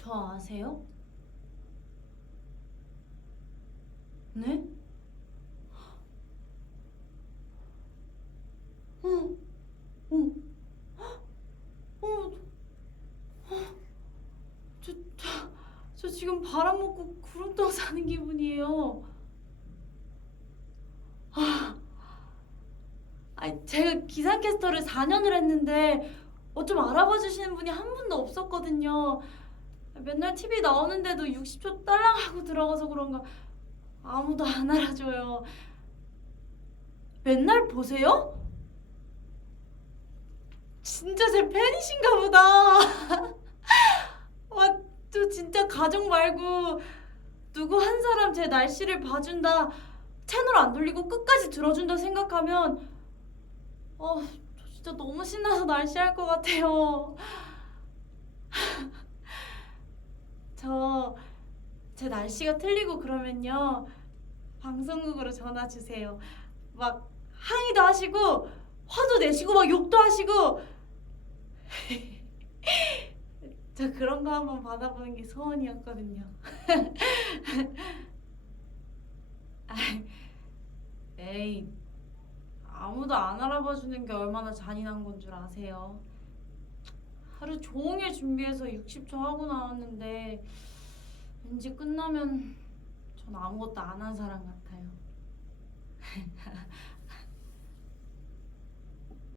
저 아세요? 네? 어, 어, 어, 지금 바람 먹고 구름떠 사는 기분이에요. 아, 아니, 제가 기상캐스터를 4년을 했는데 어좀 알아봐 주시는 분이 한 분도 없었거든요. 맨날 TV 나오는데도 60초 딸랑 하고 들어가서 그런가 아무도 안 알아줘요. 맨날 보세요? 진짜 제 팬이신가 보다. 와, 저 진짜 가족 말고 누구 한 사람 제 날씨를 봐준다, 채널 안 돌리고 끝까지 들어준다 생각하면 어, 저 진짜 너무 신나서 날씨 할 것 같아요. 저 제 날씨가 틀리고 그러면요 방송국으로 전화 주세요. 막 항의도 하시고 화도 내시고 막 욕도 하시고 저 그런 거 한번 받아보는 게 소원이었거든요. 에이 아무도 안 알아봐 주는 게 얼마나 잔인한 건 줄 아세요? 하루 종일 준비해서 60초 하고 나왔는데 왠지 끝나면 전 아무것도 안 한 사람 같아요.